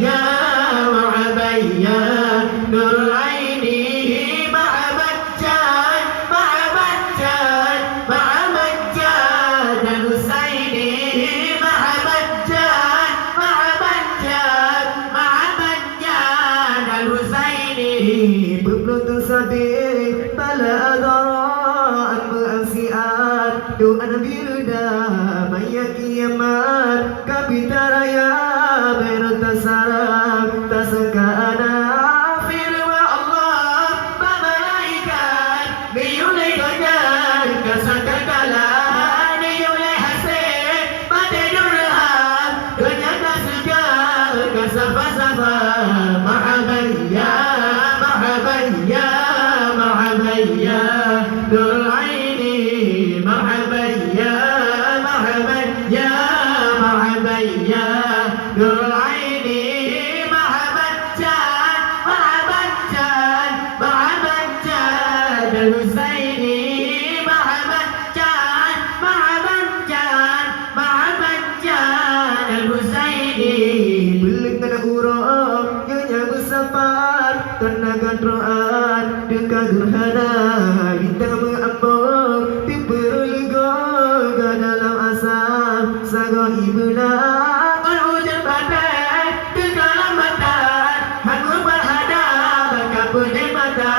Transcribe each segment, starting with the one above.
يا مرحبا يا نور عيني مرحبا جان مرحبا جان مرحبا جان الحسيني مرحبا جان مرحبا جان مرحبا جان الحسيني ببلوت صديق بلا أضراء مؤسئات doa birda banyak kiamat kabita raya bertasarab tasangka ada firman Allah malaikat biulai gojan kasangka kala diulai hasil pada durham dunia kasega kasafa-safa marhaban ya marhaban ya marhaban ya nur aini مرحبا يا مرحبا يا مرحبا يا نور عيني مرحبا جان مرحبا جان مرحبا جان الحسيني مرحبا جان مرحبا جان مرحبا جان الحسيني بلغنا urang nyonya bersafar tenaga doa dekat gerhana bintang mengambang dalam asam sago ibuna on hujan badai tenggelam badan hangus berhadap kabut di mata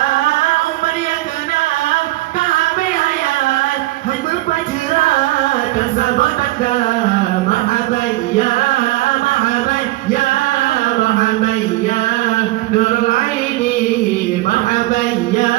umar yang kenal kami hayat hangus berpaciran dan sabot tanda marhaban ya marhaban ya marhaban ya nur aini marhaban ya